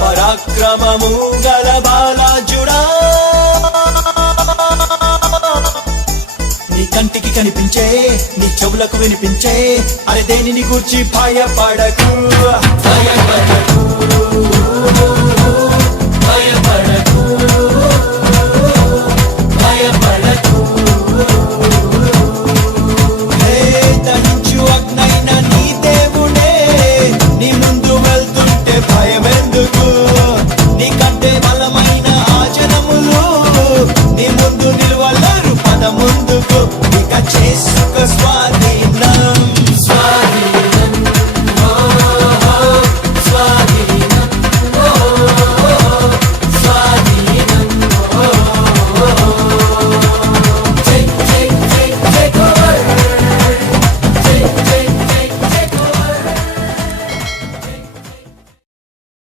పరాక్రమము గల బాలాజుడా, నీ కంటికి కనిపించే, నీ చెవులకు వినిపించే, అరే దేనిని గూర్చి భయపడకు, భయపడకు.